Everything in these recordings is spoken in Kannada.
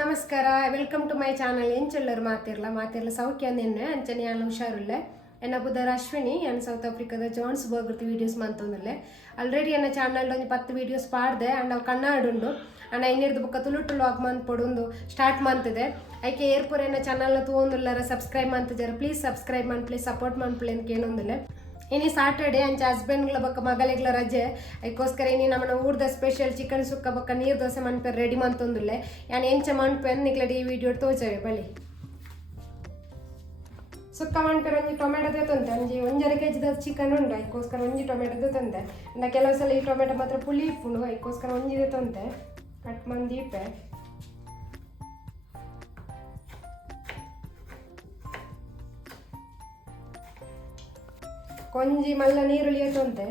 ನಮಸ್ಕಾರ ವೆಲ್ಕಮ್ ಟು ಮೈ ಚಾನಲ್ ಎಂಚೆಲ್ಲರು ಮಾತಿರ್ಲ ಸೌಖ್ಯ ಅಂದೇನೆ ಅಂಚನೆ ನಾನು ಹುಷಾರಿಲ್ಲ ಎನ್ನ ಬುಧರ ಅಶ್ವಿನಿ ನಾನು ಸೌತ್ ಆಫ್ರಿಕಾದ ಜೋನ್ಸ್ಬರ್ಗ್ ವೀಡಿಯೋಸ್ ಮಂತೊಂದಿಲ್ಲೆ ಆಲ್ರೆಡಿ ಎನ್ನ ಚಾನಲ್ ಒಂದು 10 ವೀಡಿಯೋಸ್ ಪಾಡ್ದೆ ಅಂಡ್ ಅವು ಕನ್ನಡ ಉಂಡು ಅಣ್ಣ ಇನ್ನಿರ್ದು ಬುಕ್ಕ ತುಳುಟುಲಾಗ್ ಮಂತ್ಪೊಡು ಸ್ಟಾರ್ಟ್ ಮಂತಿದೆ ಐಕೆ ಏರ್ಪುರ ಎನ್ನ ಚಾನಲ್ನ ತೂವೊಂದುಲ್ಲರ ಸಬ್ಸ್ಕ್ರೈಬ್ ಮಂತಿದ್ದಾರೆ ಪ್ಲೀಸ್ ಸಬ್ಸ್ಕ್ರೈಬ್ ಮಾಡಿ ಪ್ಲೀಸ್ ಸಪೋರ್ಟ್ ಮಾಡ್ಲಿ ಅಂತ ಕೇಳೊಂದಿಲ್ಲ ಇನಿ ಸಾಟರ್ಡೆ ಅಂಚ ಹಸ್ಬೆಂಡ್ಗಳ ಬಕ್ಕ ಮಗಲಿಗಳ ರಜೆ ಅದಕ್ಕೋಸ್ಕರ ಇನಿ ನಮ್ಮನ್ನ ಊರ್ದ ಸ್ಪೆಷಲ್ ಚಿಕನ್ ಸುಕ್ಕ ಬಕ್ಕ ನೀರು ದೋಸೆ ಮನ್ಪೇರು ರೆಡಿ ಮಂತೊಂದುಲ್ಲೆ ಯಾನು ಎಂಚ ಮನ್ಪೇನ್ ನಿಕ್ಲಡಿ ಈ ವಿಡಿಯೋ ತೋಚವೆ ಬಲಿ ಸುಕ್ಕ ಮನ್ಪೇರು ಒಂಜಿ ಟೊಮೆಟೊ ತಂತೆ ಒಂಜರ ಕೆಜಿದ ಚಿಕನ್ ಉಂಡು ಅದಕ್ಕೋಸ್ಕರ ಒಂಜಿ ಟೊಮೆಟೊ ತಂತೆ ಅಂಡ ಕೆಲವು ಸಲ ಈ ಟೊಮೆಟೊ ಮಾತ್ರ ಪುಳಿ ಇಪ್ಪುಂಡು ಅದಕ್ಕೋಸ್ಕರ ಒಂಜಿದೆ ತಂತೆ ಕಟ್ ಮಂದಿ ಇಪ್ಪೆ ಕೊಂಜಿ ಮಲ್ಲ ನೀರುಳ್ಳಿ ತಂತೆ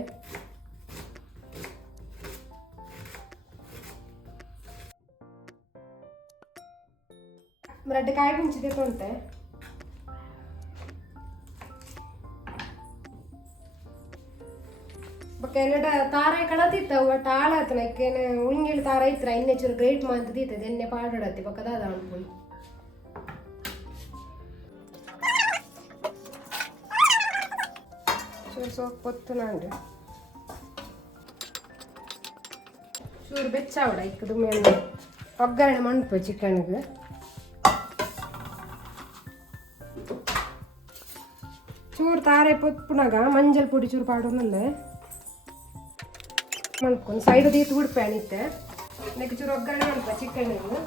ರೆಡ್ ಕಾಯಿ ಮುಂಚಿದೆ ತಂತೆ ಬಕ್ಕ ಎನ್ನಡ ತಾರ ಕಡತಿತ್ತ ಒಟ್ಟು ಹಾಳಾತನ ಏನ ಉಳ್ಗಿಳಿ ತಾರ ಇತ್ರ ಎಣ್ಣೆ ಚೂರು ಗ್ರೇಟ್ ಮಾಂತ ದೀತದೆ ಎಣ್ಣೆ ಪಾಡಡತ್ತಿ ಬಕ್ಕ ದಾದ ಅನ್ಕೊಂಡು ಸೋಪ್ ಪೊತ್ತು ನಾಂಡು ಚೂರು ಬೆಚ್ಚಾವಡ ಇಕ್ಕದು ಮೇಲೆ ಒಗ್ಗರಣೆ ಮಣ್ಪು ಚಿಕನ್ಗೆ ಚೂರು ತಾರೆ ಪೊಪ್ಪುನಾಗ ಮಂಜಲ್ ಪುಡಿ ಚೂರು ಪಾಡೋನಲ್ಲೇ ಮಣ್ಕೊಂಡು ಸೈಡ್ ದೀತು ಉಡ್ಪೆ ಅನಿತ್ತೆ ನೆಕ್ ಚೂರು ಒಗ್ಗರಣೆ ಮಣ್ಪ ಚಿಕನ್ನಿಗೆ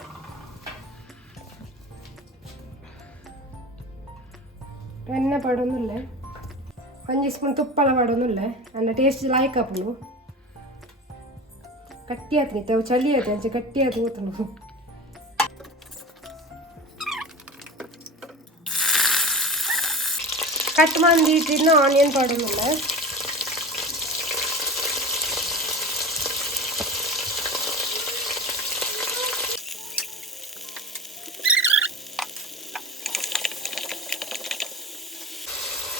ಎಣ್ಣೆ ಪಾಡೋನಲ್ಲೇ ಒಂಜಿ ಸ್ಪೂನ್ ತುಪ್ಪಲ ಮಾಡೋನುಲ್ಲೆ ಅಂಡ ಟೇಸ್ಟ್ ಲಾಯ್ಕ್ ಆಪುಂಡು ಕಟ್ಟಿ ಆತನಿ ಅವು ಚಳಿ ಆಯ್ತು ಅಂಚೆ ಕಟ್ಟಿ ಆಯ್ತು ಓತುಂಡು ಕಟ್ ಮಂದಿ ಇಟ್ಟಿನ ಆನಿಯನ್ ಪಾಡೋನುಲ್ಲೆ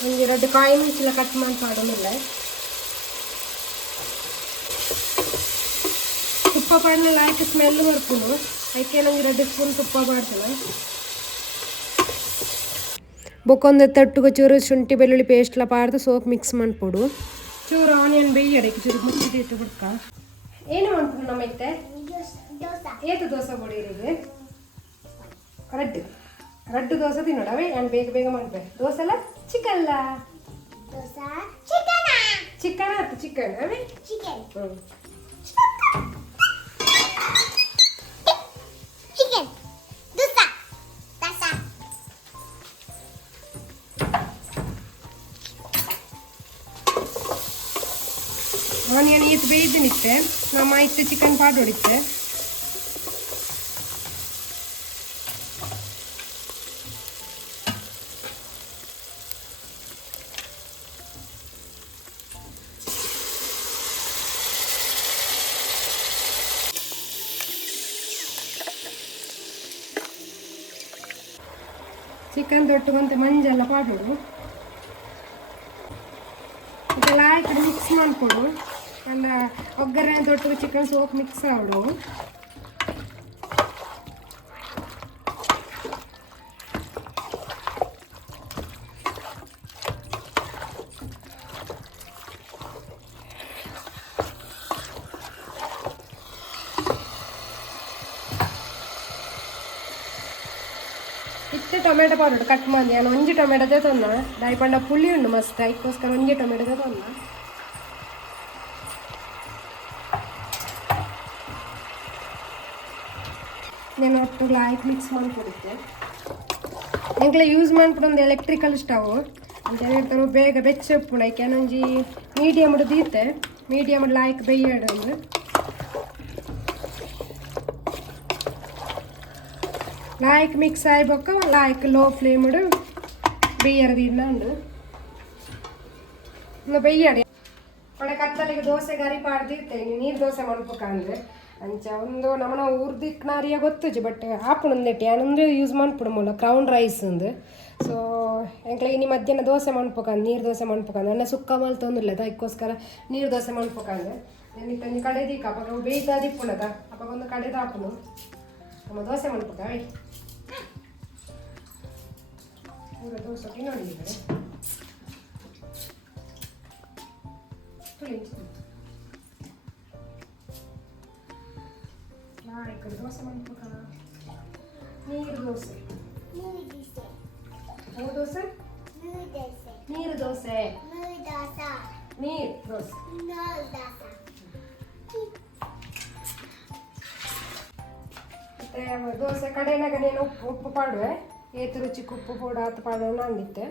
ಒಂಜಿ ರೆಡ್ ಕಾಯಿ ಮುಂಚಿಲ ಕಟ್ ಮಾಡಿ ಪಾಡೋನಿಲ್ಲ ತುಪ್ಪ ಪಾಡಿನಲ್ಲಿ ಹಾಕಿ ಸ್ಮೆಲ್ ಬರ್ತೀನಿ ಅದಕ್ಕೆ ನಂಗೆ 2 ಸ್ಪೂನ್ ತುಪ್ಪ ಮಾಡ್ತೀನಿ ಬೊಕ್ಕೊಂದು ತಟ್ಟುಗ ಚೂರು ಶುಂಠಿ ಬೆಳ್ಳುಳ್ಳಿ ಪೇಸ್ಟ್ಲ ಪಾಡ್ದು ಸೋಪ್ ಮಿಕ್ಸ್ ಮಾಡ್ಕೊಡು ಚೂರು ಆನಿಯನ್ ಬೇಯ್ಯಡಕ್ಕೆ ಚೂರು ಮುಚ್ಚಿಟ್ಟು ಇಟ್ಟು ಬಿಡ್ಕ ಏನು ಮಾಡ್ತೀನಿ ನಮ್ಮ ಐತೆ ಏತು ದೋಸೆ ಕೊಡಿರಿಗೆ ರಡ್ಡು ದೋಸೆ ತಿನ್ನೋಡವೇ ನಾನು ಬೇಗ ಮಾಡ್ಬೇಕು ದೋಸೆ ಅಲ್ಲ ಚಿಕನ್ ಅಲ್ಲ ಚಿಕನ್ ಆಯ್ತು ಚಿಕನ್ ಅವೇ ಆನಿಯನ್ ಈತ್ ಬೇಯ್ದಿನಿತ್ತೆ ನಮ್ಮ ಇತ್ತು ಚಿಕನ್ ಪಾಡ್ ಹೊಡಿತ್ತೆ ಚಿಕನ್ ತೊಟ್ಟುಗಂತ ಮಂಜೆಲ್ಲ ಪಾಡೋಡು ಇದೆಲ್ಲ ಆಯ್ತು ಮಿಕ್ಸ್ ಮಾಡ್ಕೊಡು ಅಂದ ಒಗ್ಗರಣೆ ತೊಟ್ಟು ಚಿಕನ್ ಸೋಪ್ ಮಿಕ್ಸ್ ಆಡು ಇತ್ತೆ ಟೊಮೆಟೊ ಪಾಡೋಡು ಕಟ್ ಮಾಡಿ ನಾನು ಒಂಜಿ ಟೊಮೆಟೊದೇ ತಂದ ದಾಯ್ಪಂಡ ಪುಳಿ ಉಂಡು ಮಸ್ತ್ ಅದಕ್ಕೋಸ್ಕರ ಒಂಜಿ ಟೊಮೆಟೊದೇ ತಂದ ನಾನು ಒಟ್ಟು ಲಾಯ್ಕ್ ಮಿಕ್ಸ್ ಮಾಡಿಕೊಡುತ್ತೆ ಎಂಕ್ಲೆ ಯೂಸ್ ಮಾಡ್ಬಿಟ್ಟು ಒಂದು ಎಲೆಕ್ಟ್ರಿಕಲ್ ಸ್ಟವ್ ಅಂತ ಹೇಳ್ತಾರೆ ಬೇಗ ಬೆಚ್ಚಪ್ಪುಣ ಕೆಲವೊಂಜಿ ಮೀಡಿಯಮ್ ದೀತೆ ಮೀಡಿಯಮ್ ಲಾಯ್ಕ್ ಬೇಯ್ಯಾಡು ಲಾಯ್ಕ್ ಮಿಕ್ಸ್ ಆಯ್ಬೇಕು ಲಾಯ್ಕ್ ಲೋ ಫ್ಲೇಮ್ ಬೇಯರದಿಲ್ಲ ಉಂಡು ಇನ್ನು ಬೇಯ್ಯಾಡಿ ಒಳ್ಳೆ ಕತ್ತಲಿಗೆ ದೋಸೆ ಗರಿ ಪಾಡ್ದಿರ್ತೇನೆ ನೀರು ದೋಸೆ ಮಾಡ್ಬೇಕಂದ್ರೆ ಅಂಚ ಒಂದು ನಮ್ಮನ ಊರ್ದಿಕ್ನಾರಿಯ ಗೊತ್ತುಜಿ ಬಟ್ ಆಪುಣಂದೆಟ್ಟಿ ಏನಂದ್ರೆ ಯೂಸ್ ಮಾಡ್ಬಿಡಮಲ್ಲ ಕ್ರೌನ್ ರೈಸ್ ಅಂದು ಸೊ ಎಂಕ್ಲೆ ಇನ್ನು ಮಧ್ಯಾಹ್ನ ದೋಸೆ ಮಾಡ್ಬೇಕಂದು ನೀರು ದೋಸೆ ಮಾಡ್ಬೇಕಂದು ನನ್ನ ಸುಕ್ಕ ಮಲ್ ತೊಂದಿಲ್ಲ ಅದಕ್ಕೋಸ್ಕರ ನೀರು ದೋಸೆ ಮಾಡ್ಬೇಕಂದು ನಿನ್ನ ಕಡೆದೀಕ ಅಪ್ಪ ಬೇಯ್ದಾದಿಪ್ಪುಣದ ಅಪ್ಪ ಒಂದು ಕಡೆದ ಆಪುನು ನಮ್ಮ ದೋಸೆ ಮಾಡ್ಬೇಕಾ ಪೂರ ದೋಸೆ ತಿನ್ನೋಡಿದ್ದಾರೆ ఇక్కడ దోశ ಮಾಡ್ಬೇಕಾ ನೀರು ದೋಸೆ ಯಾವ ದೋಸೆ ನೀರು ದೋಸೆ ನೀರು ದೋಸೆ ಮತ್ತೆ ದೋಸೆ ಕಡೆನಾಗ ನೀನು ಉಪ್ಪು ಪಾಡುವೆ ಏತು ರುಚಿಗೆ ಉಪ್ಪು ಪೌಡ ಆತ ಪಾಡೋಣ ಅಂದಿತ್ತೆ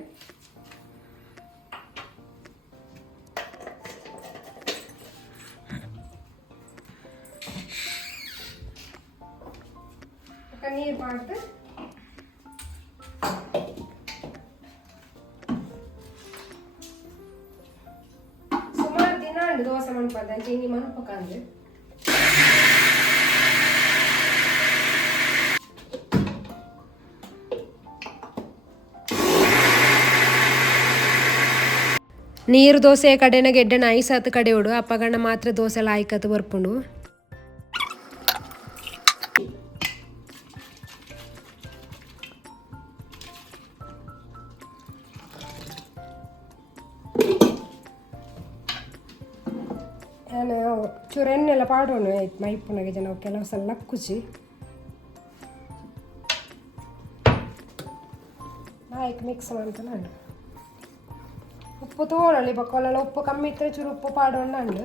ನೀರು ಮಾಡ್ತು ಸುಮಾರು ದಿನ ಉಂಟು ದೋಸೆ ಮನ್ಪದ ಚೀನಿ ಮನ್ಪಕ್ಕಂದು ನೀರು ದೋಸೆ ಕಡೆನ ಗೆಡ್ಡನ ಐಸ್ ಹತ್ತು ಕಡೆ ಉಡು ಅಪ್ಪಗಣ್ಣ ಮಾತ್ರ ದೋಸೆ ಲಾಯ್ಕತ್ತು ಬರ್ಪುಂಡು ನಾನು ಚೂರು ಎಣ್ಣೆಲ್ಲ ಪಾಡೋಣ ಆಯ್ತು ಮೈಪುನಾಗೆ ಜನ ಕೆಲವು ಸಲ ಲಕ್ಕುಚಿ ಆಯ್ತು ಮಿಕ್ಸ್ ಮಾಡ್ತ ನಾನು ಉಪ್ಪು ತೋಳಲಿ ಬಕ್ಕೊಲ್ಲ ಉಪ್ಪು ಕಮ್ಮಿ ಇತ್ತರೆ ಚೂರು ಉಪ್ಪು ಪಾಡೋಣ ನಾನು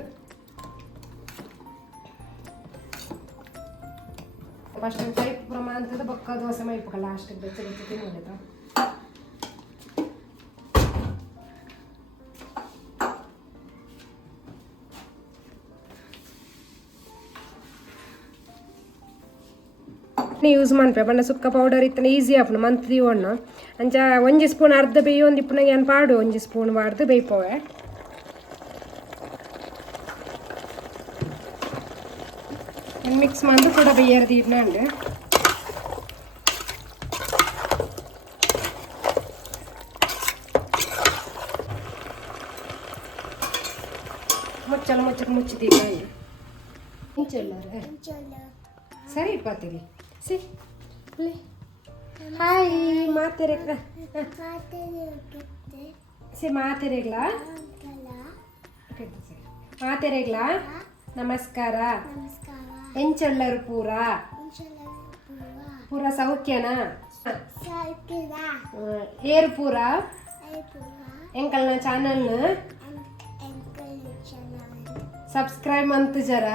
ಫಸ್ಟ್ ಟೈಪ್ ಪ್ರಮಾಣದ ಬಕ್ಕ ದೋಸೆ ಮೈಪಕ್ಕ ಲಾಸ್ಟಿಗೆ ಬೆಚ್ಚ ಬೆಚ್ಚ ತಿನ್ನೋದ ಯೂಸ್ ಮಾಡ್ಪೆ ಬಣ್ಣ ಸುಕ್ಕ ಪೌಡರ್ ಇತ್ತನ ಈಸಿ ಆಪುನ ಮಂತ್ ದಿವಣ್ಣ ಅಂಚ ಒಂಜಿ ಸ್ಪೂನ್ ಅರ್ಧ ಬೇಯಿ ಒಂದು ಇಪ್ಪನಾಗ ಏನು ಪಾಡು ಒಂಜಿ ಸ್ಪೂನ್ ಬಾರ್ದು ಬೇಯ್ಪೋವೆ ಮಿಕ್ಸ್ ಮಾಡಿ ಕೂಡ ಬೇಯರ್ದು ಇಡ್ನಂಡು ಮುಚ್ಚಲ ಮುಚ್ಚಕ್ಕೆ ಮುಚ್ಚಿದ್ದೀವಿ ಸರಿ ಇಟ್ಪಾತೀವಿ ಸಿ ಹಾಯ್ ಮಾತೆರೆಗ್ಲ ಸಿ ಮಾತೆರೆಗ್ಲ ಮಾತೆರೆಗ್ಲ ನಮಸ್ಕಾರ ಎಂಚೆಲ್ಲರು ಪೂರ ಪೂರ ಸೌಖ್ಯನಾ ಏರು ಪೂರ ಎಂಕಲ್ನ ಚಾನಲ್ನ ಸಬ್ಸ್ಕ್ರೈಬ್ ಮಂತು ಜರ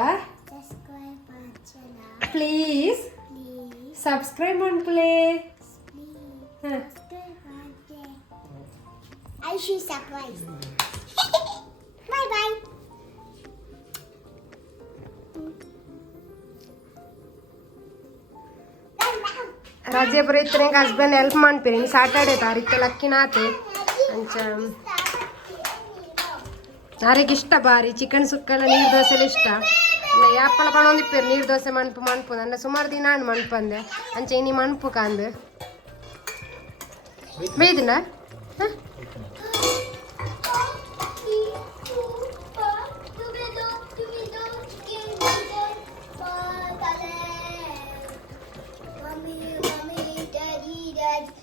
ಪ್ಲೀಸ್ ಸಬ್ಸ್ಕ್ರೈಬ್ ಮಾಡ್ಕೊಳ್ಳಿ ಬಾಯ್ ಬಾಯ್ ರಜೆ ಬರೀತಾರೆ ಹೆಂಗೆ ಹಸ್ಬೆಂಡ್ ಹೆಲ್ಪ್ ಮಾಡ್ತೀರಿ ನೀವು ಸಾಟರ್ಡೆ ತಾರೀಕು ಲಕ್ಕಿನಾತೆ ಅಂಚ ನಾರಿಗೆ ಇಷ್ಟ ಬಾರಿ ಚಿಕನ್ ಸುಕ್ಕೆಲ್ಲ ನೀರು ದೋಸೆಲ್ಲ ಇಷ್ಟ ಯಾಪಲ ಪಣೊಂದಿಪ್ಪೇರು ನೀರು ದೋಸೆ ಮಣ್ಪು ಅಂದ್ರೆ ಸುಮಾರು ದಿನ ಹಣ್ಣು ಮಣ್ಪಂದೆ ಅಂಚೆ ಇನಿ ಮಣ್ಪು ಕಾಂದು ಬೇಯ್ದಿನ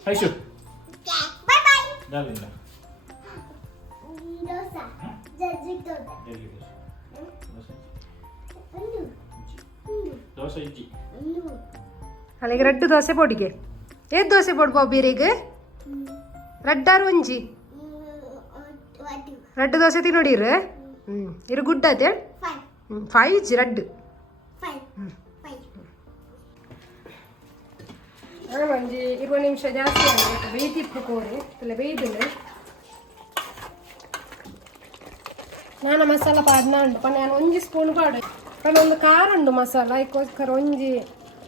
Aishu. Bye bye. Dalinda. Dosa. Jadi dosa. Jadi dosa. Dosa iji. ಅಲ್ಲಿಗೆ ರಡ್ಡು ದೋಸೆ ಪೊಡಿಗೆ ಏದು ದೋಸೆ ಪೊಡ್ಬೋ ಬೀರಿಗೆ ರಡ್ಡಾರು ಒಂಜಿ ರಡ್ಡು ದೋಸೆ ತಿನ್ನೋಡಿರು ಇರು ಗುಡ್ ಆಯ್ತೆ 5 ಇಜ್ಜಿ ರಡ್ಡು ಒಂಜಿ 20 ನಿಮಿಷ ಜಾಸ್ತಿ ಆಗುತ್ತೆ ಬೇಯ್ತಿಪ್ಪು ಕೋರಿ ಇಲ್ಲ ಬೇಯ್ದಿಲ್ಲ ನಾನು ಮಸಾಲ ಪಾಡ್ನ ಉಂಟು ನಾನು ಒಂಜಿ ಸ್ಪೂನ್ ಪಾಡು ನಾನು ಒಂದು ಖಾರ ಉಂಡು ಮಸಾಲ ಅದಕ್ಕೋಸ್ಕರ ಒಂಜಿ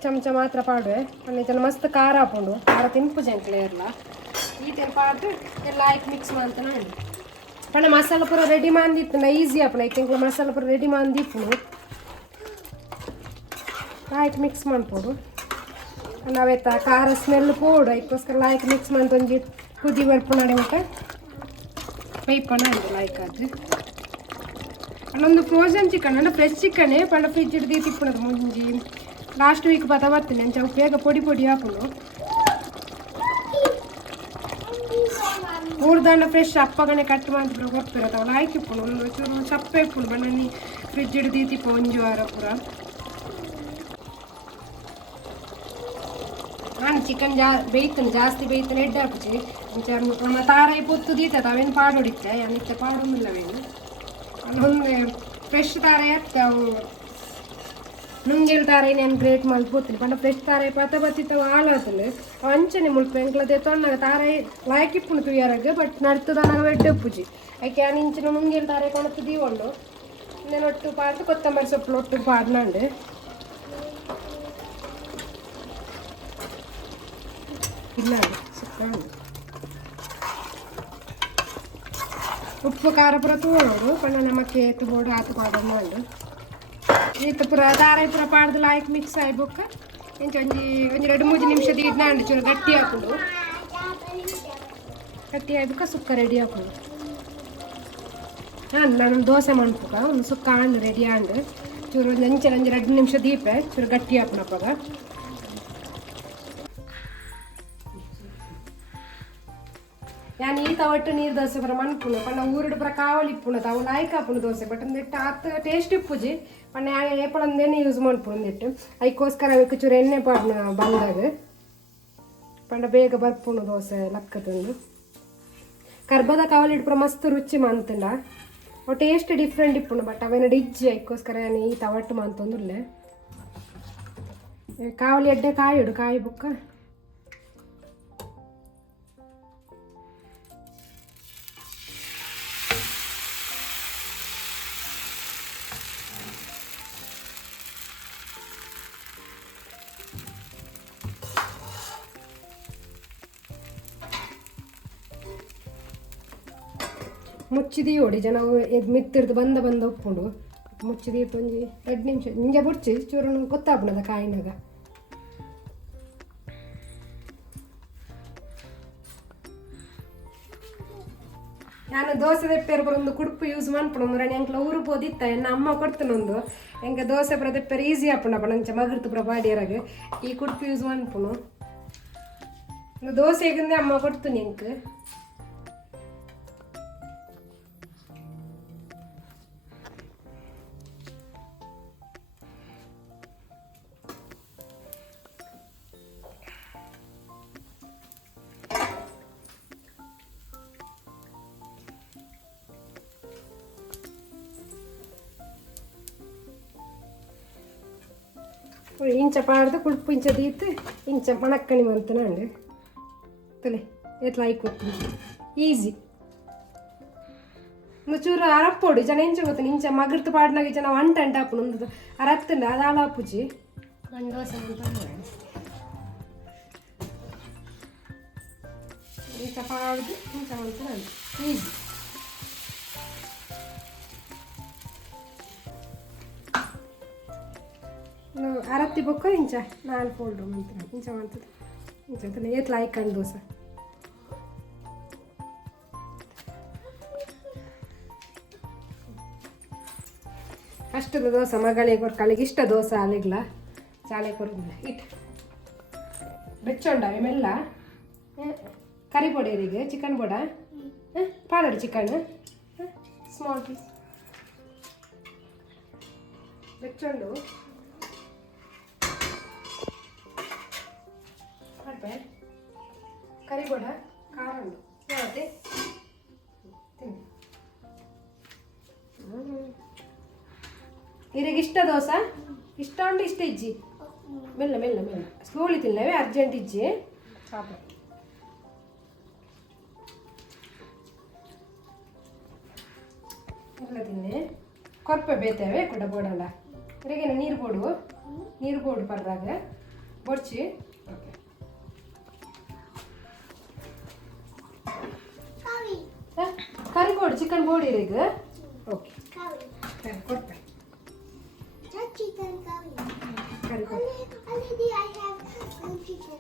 ಚಮಚ ಮಾತ್ರ ಪಾಡುವೆ ಜನ ಮಸ್ತ್ ಖಾರ ಹಾಕೊಂಡು ಖಾರ ತಿನ್ಪು ಜಂಕ್ಲೆ ಇರಲ್ಲ ಈ ತೆಲ್ ಪಾಡು ಎಲ್ಲ ಆಯ್ಕೆ ಮಿಕ್ಸ್ ಮಾಡ್ತಾನೆ ಉಂಟು ಪಣ ಮಸಾಲ ಪೂರ ರೆಡಿ ಮಾಡಿತ್ತು ಈಸಿ ಆಪಣ ಐತೆ ಮಸಾಲ ಪೂರ ರೆಡಿ ಮಾಡಿಪ್ಪು ಆಯ್ಕೆ ಮಿಕ್ಸ್ ಮಾಡ್ಬೋದು ನಾವೆತ್ತ ಖಾರ ಸ್ಮೆಲ್ ಪೋಡು ಅದಕ್ಕೋಸ್ಕರ ಲಾಯ್ಕ್ ಮಿಕ್ಸ್ ಮಾಡಿ ಒಂಜಿ ಕುದಿ ಬರ್ಪು ನಡೆ ಊಟ ಪೈಪಣ ಉಂಟು ಲಾಯ್ಕ್ ಅದು ಅಲ್ಲೊಂದು ಫ್ರೋಜನ್ ಚಿಕನ್ ಅಂದ್ರೆ ಫ್ರೆಶ್ ಚಿಕನ್ನೇ ಪಂಡ ಫ್ರಿಜ್ ಹಿಡ್ದು ತಿಪ್ಪಣದು ಮುಂಜಿ ಲಾಸ್ಟ್ ವೀಕ್ ಬರ್ತೀನಿ ಅಂಚ ಬೇಗ ಪೊಡಿ ಪೊಡಿ ಹಾಕೊಂಡು ಊರ್ದಂಡ ಫ್ರೆಶ್ ಅಪ್ಪಗನೆ ಕಟ್ ಮಾಡಿದ್ರೆ ಗೊತ್ತಿರತ್ತ ಅವಳು ಹಾಕಿಪ್ಪುನು ಒಂದು ಚೂರು ಚಪ್ಪೆ ಇಪ್ಪುನು ಬಣ್ಣನಿ ಫ್ರಿಜ್ ಹಿಡಿದು ದೀತಿಪ್ಪ ಒಂಜು ವಾರ ಪೂರ ನಾನು ಚಿಕನ್ ಬೇಯ್ತಾನೆ ಜಾಸ್ತಿ ಬೇಯ್ತಾನೆ ಎಡ್ಡೆ ಹಾಕುಚಿ ನಮ್ಮ ತಾರಾಯಿ ಪೊತ್ತು ದೀತದ ಅವೇನು ಪಾಡು ಹೊಡಿತೆ ಅನಿತ್ತೆ ಪಾಡೊಂದಿಲ್ಲವೇನು ಅಲ್ಲೊಂದು ಫ್ರೆಶ್ ತಾರಾಯಿ ಹಾಕ್ತೆ ಅವು ನುಂಗೇಳು ತಾರಾಯಿ ನಾನು ಗ್ರೇಟ್ ಮಾಡಿ ಪೋತೀನಿ ಪಂಡ ಫ್ರೆಶ್ ತಾರಾಯಿ ಪತ್ತ ಬತ್ತಿತ್ತವು ಹಾಳಾತಲು ಅಂಚನೆ ಮುಳ್ಪು ಎಂಕ್ಲದೆ ತೊಣ್ಣಗ ತಾರಾಯಿ ಲಾಯ್ಕಿಪ್ಪುನು ತುಯ್ಯಾರಾಗ ಬಟ್ ನಡ್ತದನಾಗ ಬೆಡ್ಡೆ ಉಪ್ಪುಜಿ ಆಕೆ ಆ ನಿಂಚಿನ ನುಂಗೇಳು ತಾರಾಯಿ ಕೊಣತ್ತು ದೀವೊಂಡು నేను ఒట్టు పాటు కొత్తమరి సొప్పులు ఒట్టు పాడినండి ఇల్లండి చెప్పండి ಉಪ್ಪು ಖಾರ ಪುರ ತೋಣೋಡು ಪಂಡ ನಮಕ್ಕೆ ಎತ್ತು ಬೋಡು ಆತು ಪಾಡೋದು ಈತ ಪುರ ದಾರಾಯಿ ಪುರ ಪಾಡ್ದು ಲಾಯ್ಕ್ ಮಿಕ್ಸ್ ಆಯ್ಬೊಕ್ಕ ಇಂಚ ಒಂಜಿ 2-3 ನಿಮಿಷದ ಇಡ್ನಾಂಡು ಚೂರು ಗಟ್ಟಿ ಹಾಕೊಂಡು ಗಟ್ಟಿ ಆಯ್ಬೊಕ್ಕ ಸುಕ್ಕ ರೆಡಿ ಹಾಕೊಂಡು ನಾನು ದೋಸೆ ಮಾಡ್ಬೇಕ ಒಂದು ಸುಕ್ಕ ಹಣ್ಣು ರೆಡಿ ಹಣ್ಣು ಚೂರು ಒಂಚೆ 2 ನಿಮಿಷ ದೀಪೆ ಚೂರು ಗಟ್ಟಿ ಹಾಕೋಣಪ್ಪಾಗ ನಾನು ಈತ ಒಟ್ಟು ನೀರು ದೋಸೆ ಬರ ಮನ್ಪುನು ಪಣ್ಣ ಊರುಡು ಪರ ಕಾವಲಿ ಇಪ್ಪುನು ಅವು ಲಾಯ್ಕ್ ಹಾಪುನು ದೋಸೆ ಬಟ್ ಒಂದಿಟ್ಟು ಆತ ಟೇಸ್ಟ್ ಇಪ್ಪುಜಿ ಪಣ್ಣ ಏಪಳಂದೇನೆ ಯೂಸ್ ಮಾಡ್ಪುನು ಒಂದಿಟ್ಟು ಅದಕ್ಕೋಸ್ಕರ ಅವಕ್ಕೆ ಚೂರು ಎಣ್ಣೆ ಪಾಡ್ನ ಬಂದಾಗ ಪಂಡ ಬೇಗ ಬರ್ಪುನು ದೋಸೆ ಲಕ್ಕ ತಂದು ಕರ್ಬದ ಕಾವಲಿ ಇಡ್ಪುರ ಮಸ್ತ್ ರುಚಿ ಮಂತಂಡ ಅವು ಟೇಸ್ಟ್ ಡಿಫ್ರೆಂಟ್ ಇಪ್ಪುಂಡು ಬಟ್ ಅವೇನು ಡಿಜ್ಜಿ ಅದಕ್ಕೋಸ್ಕರ ನಾನು ಈ ತವಟ್ಟು ಮಂತಂದುಲ್ಲೆ ಕಾವಲಿ ಎಡ್ಡೆ ಕಾಯಿಡು ಕಾಯಿ ಬುಕ್ಕ ಮುಚ್ಚಿದಿ ಹೊಡಿ ಜನ ಮಿತ್ತಿರ್ದು ಬಂದ ಉಪ್ಪುಂಡು ಮುಚ್ಚಿದಿ ಒಂಜಿ 2 ನಿಮಿಷ ನಿಂಗೆ ಬುಡ್ಚಿ ಚೂರು ಗೊತ್ತಾಗ್ಬಿಡದ ಕಾಯಿನಾಗ ನಾನು ದೋಸೆ ದೆಪ್ಪೆರು ಒಂದು ಕುಡುಪು ಯೂಸ್ ಮಾಡ್ಬಿಡು ರಣಿ ಅಂಕ್ಲ ಊರು ಬೋದಿತ್ತ ನನ್ನ ಅಮ್ಮ ಕೊಡ್ತಾನೊಂದು ಹೆಂಗೆ ದೋಸೆ ಪುರ ದೆಪ್ಪೆರು ಈಸಿ ಹಾಪುಂಡ ನಂಚ ಮಗರ್ತು ಪುರ ಬಾಡಿಯರಾಗ ಈ ಕುಡುಪು ಯೂಸ್ ಮಾಡ್ಪುನು ದೋಸೆಗಿಂದ ಅಮ್ಮ ಕೊಡ್ತೀನಿ ಎಂಕ್ ఇంచ పాడితే కుడుపు ఇంచ తీస్తే ఇంచ మనక్కని వంతునండి తలే ఎట్లా అయిపోతుంది ఈజీ నువ్వు చూరు అరప్పొడు జన ఇంచబోతుంది ఇంచ మగర్తు పాడినాక జన వంట అంటే అప్పుడు ఉంది అరత్తుండే అది అలా అప్పుచి దోశ ఇంచ పాడితే ఇంచ వంతునండి ఈజీ ಅರತ್ತಿ ಬೊಕ್ಕ ಇಂಚ 4 ಫೋಲ್ಡ್ ಮಂತ್ರ ಇಂಚ ಮಂತದ ಇಂಚ ಎತ್ಲ ಐಕಂಡು ದೋಸೆ ಅಷ್ಟದ ದೋಸೆ ಮಗಳಿಗೆ ಕೊರ್ಕಳಿಗೆ ಇಷ್ಟ ದೋಸೆ ಅಲ್ಲಿಗ್ಲ ಚಾಲೆ ಕೊರಗಿಲ್ಲ ಇಟ್ಟು ಬೆಚ್ಚೊಂಡವೆ ಮೆಲ್ಲ ಕರಿ ಪೊಡಿಯರಿಗೆ ಚಿಕನ್ ಪೊಡ ಪಾಡೋಡು ಚಿಕನ್ ಸ್ಮಾಲ್ ಪೀಸ್ ಬೆಚ್ಚೊಂಡು ಕರಿ ಪೊಡ ಖಾರ ಉಂಡು ಯಾವತ್ತೆ ತಿನ್ನಿ ಇರಿಗೆ ಇಷ್ಟ ದೋಸೆ ಇಷ್ಟ ಉಂಟು ಇಷ್ಟ ಇಜ್ಜಿ ಮೆಲ್ಲ ಮೆಲ್ಲ ಮೆಲ್ಲ ಸ್ಲೋಲಿ ತಿನ್ನವೇ ಅರ್ಜೆಂಟ್ ಇಜ್ಜಿ ಪಾಪ ಎಲ್ಲ ತಿನ್ನಿ ಕೊರ್ಪೆ ಬೇತೇವೆ ಕೂಡ ಬೋಡಲ್ಲ ಇರಿಗೇನ ನೀರು ಬೋಡು ಪರ್ರಾಗ ಬೊಡ್ಚಿ ಓಕೆ ಕರಿ ಬೋರ್ಡ್ ಚಿಕನ್ ಬೋರ್ಡ್ ಇರೀಗ ಓಕೆ ಕೊಡ್ತೆ chicken curry. Curry code Already I have chicken.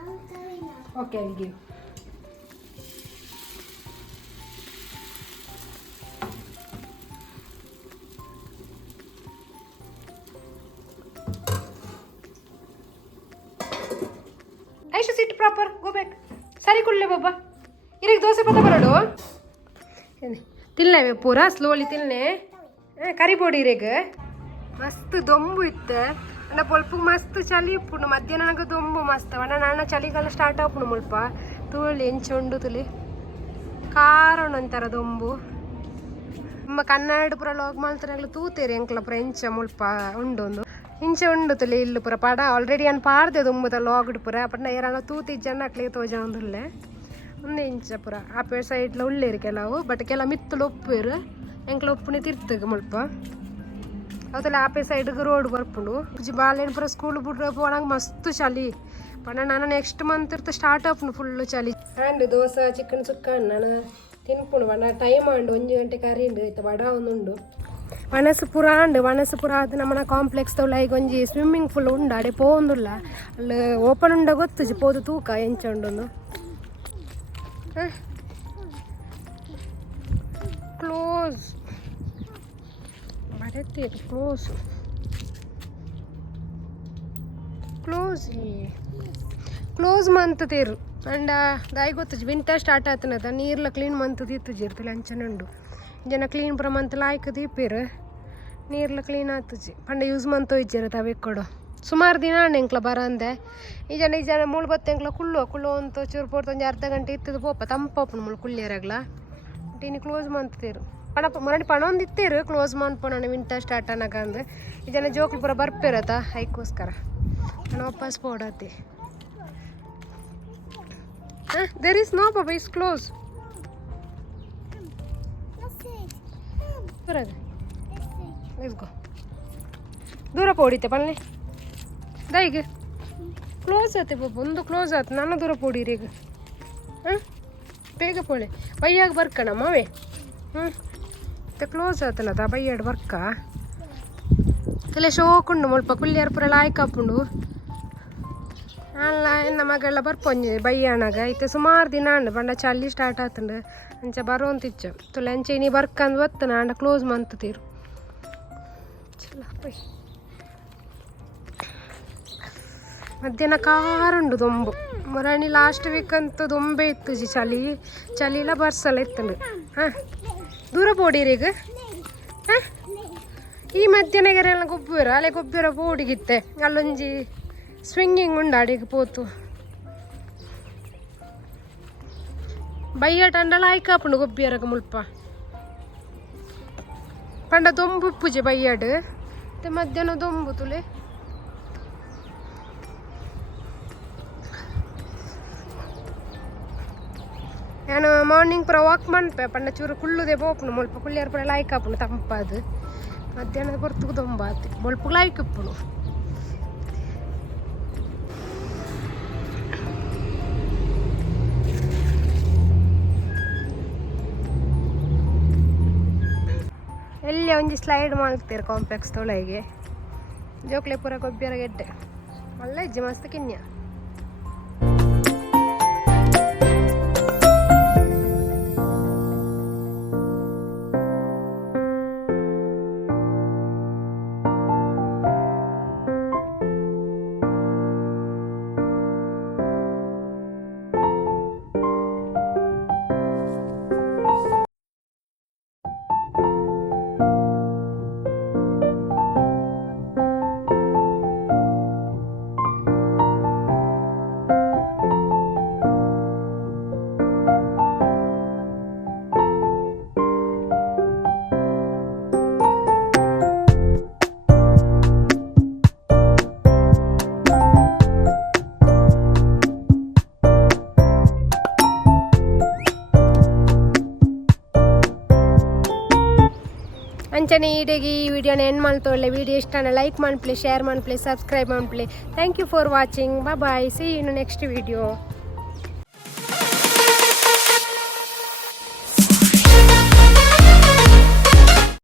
I'll curry now. Okay I give Aishu sit proper go back ಸರಿ ಕುಳ್ಳೆ ಬಾಬಾ ಇರಿಗೆ ದೋಸೆ ಪದ ಬರೋಡು ತಿನ್ನೇವೆ ಪೂರ ಸ್ಲೋಲಿ ತಿನ್ನೆ ಕರಿ ಪೊಡಿ ಇರೇಗ ಮಸ್ತ್ ದೊಂಬು ಇತ್ತು ಅಣ್ಣ ಪೊಲ್ಪ ಮಸ್ತ್ ಚಳಿ ಇಪ್ಪುಂಡು ಮಧ್ಯಾಹ್ನ ನನಗೆ ದೊಂಬು ಮಸ್ತ್ ಅಣ್ಣ ನನ್ನ ಚಳಿಗಾಲ ಸ್ಟಾರ್ಟ್ ಆಪುಂಡು ಮುಲ್ಪ ತೂಳಿ ಎಂಚುಂಡು ತುಲಿ ಕಾರಣ ಒಂಥರ ದೊಂಬು ನಮ್ಮ ಕನ್ನಡ ಪುರ ಲಾಗ್ ಮಾಡ್ತಾರಾಗಲು ತೂತೇರಿ ಅಂಕಲ ಪುರ ಇಂಚ ಮುಲ್ಪ ಉಂಡೊಂದು ಇಂಚ ಉಂಡು ತುಲಿ ಇಲ್ಲು ಪುರ ಪಡ ಆಲ್ರೆಡಿ ಅನ್ ಪಾರ್ದೆ ದೊಂಬುದ ಲಾಗ್ಡ್ ಪುರ ಪಟ್ನ ಏರಾಗ ತೂತಿ ಜನ ಅಕ್ಲಿಗೆ ತೋಜ ಒಂದುಲ್ಲೆ ಒಂದೇ ಇಂಚ ಪುರ ಆಪೆ ಸೈಡ್ಲ ಉಳ್ಳೇರಿ ಕೆಲವು ಬಟ್ ಕೆಲ ಮಿತ್ತಲು ಒಪ್ಪೇರು ಎಂಕ್ಲ ಒಪ್ಪುನೆ ತಿರ್ತಗ ಮುಲ್ಪ ಅವತ್ತಲ್ಲ ಆಪೆ ಸೈಡ್ಗೆ ರೋಡ್ ಬರ್ಪುಂಡು ಬಾಲೆನ್ ಪುರ ಸ್ಕೂಲ್ ಬಿಟ್ಟು ಪೋಣಂಗೆ ಮಸ್ತ್ ಚಳಿ ಪಣ ನಾನು ನೆಕ್ಸ್ಟ್ ಮಂತ್ ಇರ್ತ ಸ್ಟಾರ್ಟ್ ಆಪ್ನು ಫುಲ್ಲು ಚಳಿ ಆಂಡ್ ದೋಸೆ ಚಿಕನ್ ಸುಕ್ಕ ನಾನು ತಿನ್ಪುಂಡು ಬಣ್ಣ ಟೈಮ್ ಆಂಡು 1 ಗಂಟೆ ಕರಿ ಉಂಡು ಆಯ್ತು ಬಡ ಒಂದುಂಡು ವನಸು ಪುರ ಆಂಡು ವನಸು ಪುರ ಅದು ನಮ್ಮನ ಕಾಂಪ್ಲೆಕ್ಸ್ ತೋಳ ಈಗ ಒಂಜಿ ಸ್ವಿಮ್ಮಿಂಗ್ ಫೂಲ್ ಉಂಡು ಅಡೆ ಪೋಂದುಲ್ಲ ಅಲ್ಲಿ ಓಪನ್ ಉಂಡ ಗೊತ್ತುಜಿ ಪೋದು ತೂಕ ಎಂಚ ಉಂಡು ಕ್ಲೋಸ್ ಬರತ್ತೀರಿ ಕ್ಲೋಸ್ ಕ್ಲೋಸ್ ಮಂತ್ ತೀರು ಅಂಡ ದಾಯಿ ಗೊತ್ತಜಿ ವಿಂಟರ್ ಸ್ಟಾರ್ಟ್ ಆತನದ ನೀರ್ಲ ಕ್ಲೀನ್ ಮಂತ್ ತೀರ್ತಜಿ ಇರ್ತಲ್ಲ ಅಂಚನುಂಡು ಜನ ಕ್ಲೀನ್ ಪುರ ಮಂತ್ ಲಾಯ್ಕ ದೀಪಿರು ನೀರ್ಲ ಕ್ಲೀನ್ ಆತಜಿ ಪಂಡ ಯೂಸ್ ಮಂತ್ ಇಜ್ಜಿರ ತವೆಕ್ಕೊಡು ಸುಮಾರು ದಿನ ಎಂಕ್ಲ ಬರಂದೆ ಈ ಜನ ಮುಳು ಬತ್ತೆ ಎಂಕ್ಲ ಕುಳ್ಳು ಅಂತ ಚೂರು ಪೋಡ್ತು ಒಂದು ಅರ್ಧ ಗಂಟೆ ಇತ್ತದು ಪೋಪ ತಂಪಪ್ಪನ ಮುಳು ಕುಳ್ಳಿಯರಾಗ್ಲ ಇನ್ನು ಕ್ಲೋಸ್ ಮಂತ್ ತೀರು ಪಣ ಮರಡಿ ಪಣ ಒಂದು ಇತ್ತೇರು ಕ್ಲೋಸ್ ಮಾಡ್ಪೋಣ ವಿಂಟರ್ ಸ್ಟಾರ್ಟ್ ಅನ್ನಕ ಅಂದು ಈ ಜನ ಜೋಕ್ಲು ಪುರ ಬರ್ಪಿರತ್ತ ಹೈಕೋಸ್ಕರ ನಾನು ವಾಪಸ್ ಪೋಡತ್ತಿ ದೇರ್ ಈಸ್ ನೋ ಬಾಬಾ ಇಸ್ ಕ್ಲೋಸ್ ಲೆಟ್ಸ್ ಗೋ ದೂರ ಪೋಡಿತೆ ಪಲ್ಲೆ ದೈಗೆ ಕ್ಲೋಸ್ ಆಯ್ತು ಬಾಬು ಒಂದು ಕ್ಲೋಸ್ ಆಯ್ತು ನಾನು ದೂರ ಪೋಡಿರಿ ಈಗ ಬೇಗ ಪೋಳೆ ಬೈಯಾಗ ಬರ್ಕಣಮ್ಮವೇ ಮತ್ತೆ ಕ್ಲೋಸ್ ಆಯ್ತನದ ಬೈಯಾಡ್ ಬರ್ಕ ಇಲ್ಲ ಶೋಕುಂಡು ಮುಲ್ಪ ಕುಲ್ಲಿಯಾರ ಪುರ ಲಾಯ್ಕಾಪುಂಡು ಅಲ್ಲ ಎನ್ನ ಮಗಳ ಬರ್ಪೊಂಜಿ ಬೈಯಾಣಗ ಐತೆ ಸುಮಾರು ದಿನ ಅಂಡು ಬಂಡ ಚಳಿ ಸ್ಟಾರ್ಟ್ ಆತಂಡು ಅಂಚ ಬರೋಂತಿಚ್ಚ ತುಲೆ ಅಂಚೆ ನೀ ಬರ್ಕಂದು ಬತ್ತನ ಅಂಡ ಕ್ಲೋಸ್ ಮಂತ್ ತೀರು ಮಧ್ಯಾಹ್ನ ಕಾರುಂಡು ದೊಂಬು ಮರಣಿ ಲಾಸ್ಟ್ ವೀಕ್ ಅಂತೂ ದೊಂಬೆ ಇತ್ತು ಚಳಿಲ ಬರ್ಸಲ್ಲ ಇತ್ತಂಡು ದೂರ ಪೋಡಿರಿ ಈಗ ಈ ಮಧ್ಯಾಹ್ನಗೆರೆಲ್ಲ ಗೊಬ್ಬರ ಅಲೆ ಗೊಬ್ಬರ ಪೋಡಿಗಿತ್ತೆ ಅಲ್ಲೊಂಜಿ ಸ್ವಿಂಗಿಂಗ್ ಉಂಡು ಅಡಿಗೆ ಪೋತು ಬಯ್ಯಾಟ ಅಂಡಲ ಆಯ್ಕಾಪುಂಡು ಗೊಬ್ಬಿಯರಗ ಮುಲ್ಪ ಪಂಡ ದೊಂಬು ಪೂಜೆ ಬಯ್ಯಾಡು ಮತ್ತೆ ಮಧ್ಯಾಹ್ನ ದೊಂಬು ತುಲೆ ನಾನು ಮಾರ್ನಿಂಗ್ ಪುರ ವಾಕ್ ಮಾಡ್ಪೆ ಪಂಡ ಚೂರು ಕುಳ್ಳುದೆ ಪೋಪುನು ಮುಲ್ಪ ಕುಳ್ಳಿಯಾರ ಪುರ ಲಾಯ್ಕಾಪುನು ತಂಪದು ಮಧ್ಯಾಹ್ನದ ಹೊರತು ದೊಂಬಾತಿ ಮುಲ್ಪ ಲಾಯ್ಕಪ್ಪುನು ಎಲ್ಲಿ ಒಂಜಿ ಸ್ಲೈಡ್ ಮಾಡ್ತೀರಿ ಕಾಂಪ್ಲೆಕ್ಸ್ ತೊಳೆಗೆ ಜೋಕ್ಲೆ ಪೂರ ಕೊಬ್ಬಿಯರ ಗೆಡ್ಡೆ ಒಳ್ಳೆ ಇಜ್ಜಿ ಮಸ್ತ್ ಕಿನ್ಯ ಅಂಚನೆ ಈಡೆಗೆ ಈ ವಿಡಿಯೋನ ಎಂಡ್ ಮಾಡ್ತೊಳ್ಳೆ ವಿಡಿಯೋ ಇಷ್ಟನ ಲೈಕ್ ಮಾಡ್ಪ್ಲಿ ಶೇರ್ ಮಾಡ್ಪ್ಲಿ ಸಬ್ಸ್ಕ್ರೈಬ್ ಮಾಡ್ಪ್ಲಿ thank you for watching bye see in next video